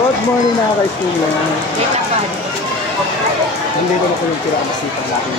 Good morning mga kaibigan. Wait lang ba? Hindi ko na po yung pinakasipan natin.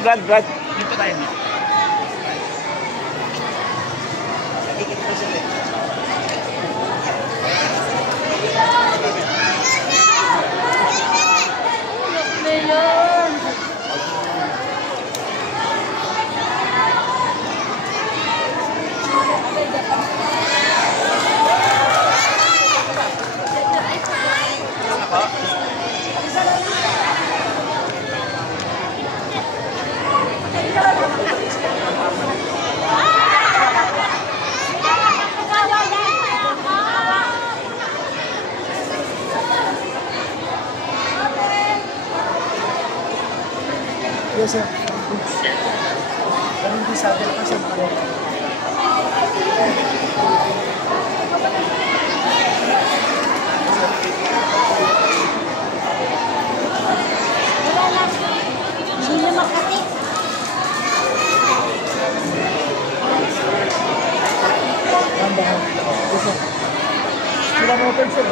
Brad. Dito tayo na. Yes, sir. Hindi sabi ko sa mga. Sino Makati? Sila mo open sir.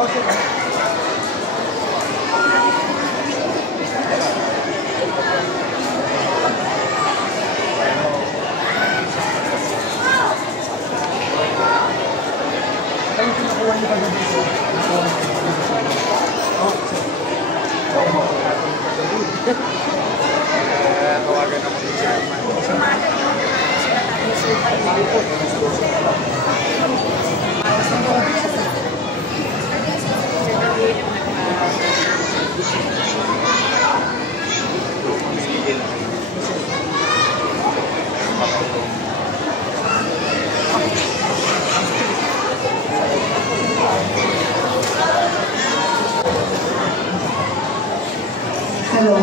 Okay. Hello.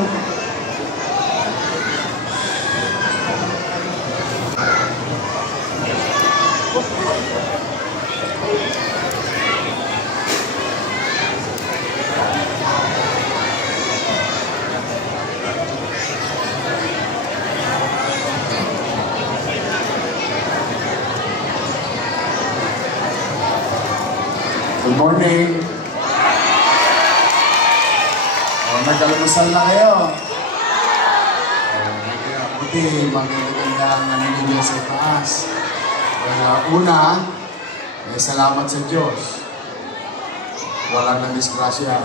Good morning. Nagkalamasal na kayo. Buti, magaganda ang naninigyan sa taas. Una, salamat sa Diyos. Walang nang-disgrasya.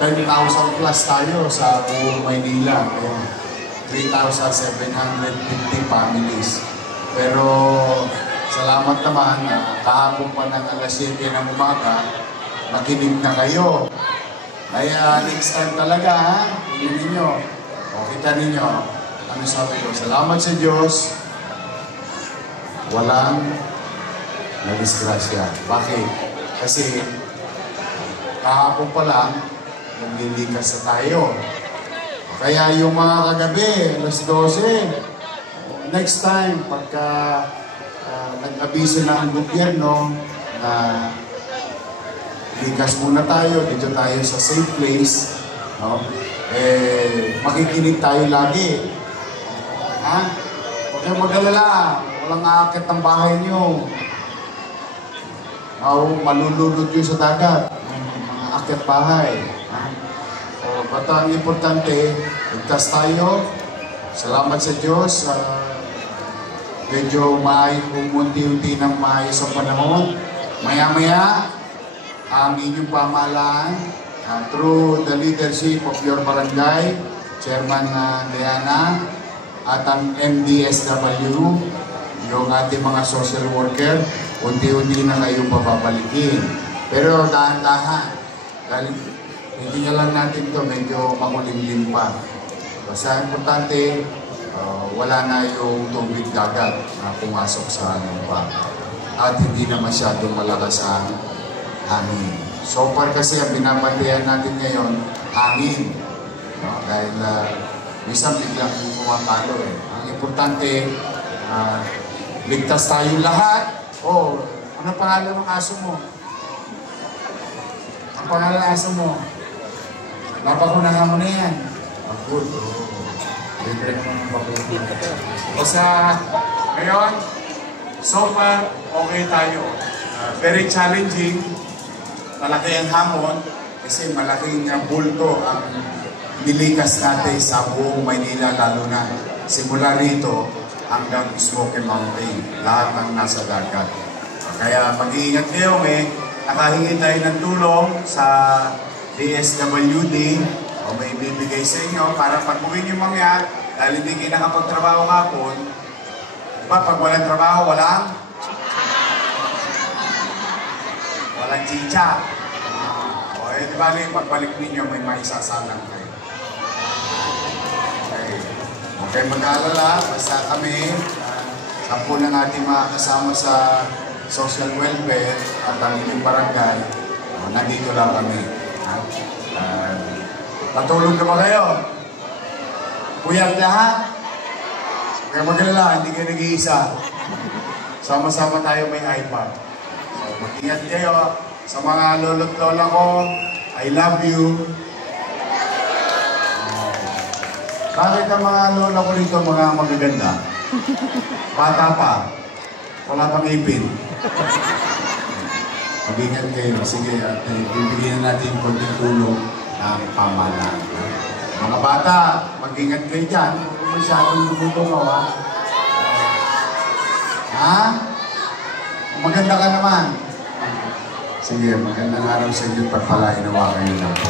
10,000 plus tayo sa buong Maynila. 3,750 families. Pero salamat naman, kahapon pa ng alas 7 ng umaga, nakinig na kayo. Kaya next time talaga, ha? Hindi ninyo. O kita ninyo. Ano sabi ko? Salamat sa Diyos. Walang na-disgrasya. Bakit? Kasi kahapon pa lang, naglilikas na tayo. Kaya yung mga kagabi, alas 12, next time, pagka nag-abiso na ang gobyerno na likas muna tayo, dito tayo sa safe place, no? Makikinig tayo lagi. Ha? Huwag kayong mag-alala, walang aakit ang bahay nyo. Malulunod yun sa dagat. akyat bahay. O, basta ang importante, ligtas tayo. Salamat sa Diyos. Medyo umunti-unti ng maayos ang panahon. Maya-maya, ang inyong pamahalaan, through the leadership of your barangay, Chairman Diana, at ang MDSW, yung ating mga social worker, unti-unti na kayo pababalikin. Pero dahan-dahan, dahil hindi nga lang natin ito, medyo makulimlim pa. Basta importante, wala na yung tubig dagat na pumasok sa lupa. At hindi na masyadong malakas ang hangin. So far kasi ang binabantayan natin ngayon, hangin. No? Dahil minsan biglang pumapalo eh. Ang importante, ligtas tayong lahat. Ano pangalan ng aso mo? Ang pangalan ng aso mo? Napakunahan mo na yan. Ang good. Libre naman ang pakunahan. O sa ngayon, so far, okay tayo. Very challenging. Malaki ang hamon kasi malaking bulto ang nilikas natin sa buong Maynila, lalo na simula rito hanggang Smoky Mountain, lahat ng nasa dagat. Kaya mag-iingat kayo, nakahingi tayo ng tulong sa DSWD o may bibigay sa inyo para pag uwi niyo mamaya, dahil hindi kayo nakapagtrabaho kapon, diba pag walang trabaho, walang chicha. Di ba pagbalik ninyo, may maisasalang kayo. Okay, mag-alala, basta kami, 10 na natin mga kasama sa social welfare at ang inyong barangay, nandito lang kami. Patulog na ba kayo? Puyat lahat? Kaya mag-alala, hindi kayo nag-iisa. Sama-sama tayo may iPad. So, mag-ingat kayo. Sa mga lolo't lola ko, I love you. Bakit ang mga lola ko rito mga magaganda? Bata pa. Wala pang ipin. Mag-ingat kayo. Sige, at bibigyan natin konting tulong ng pamahalaan. Mga bata, mag-ingat kayo dyan. Huwag masyadong lumutong ha. Ha? Maganda ka naman. Sige, magandang araw sa inyo. Pagpalain nawa kayo ng po.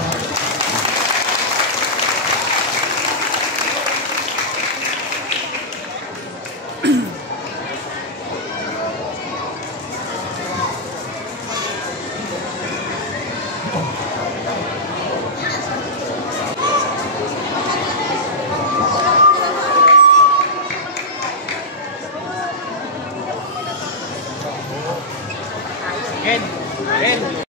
Ken!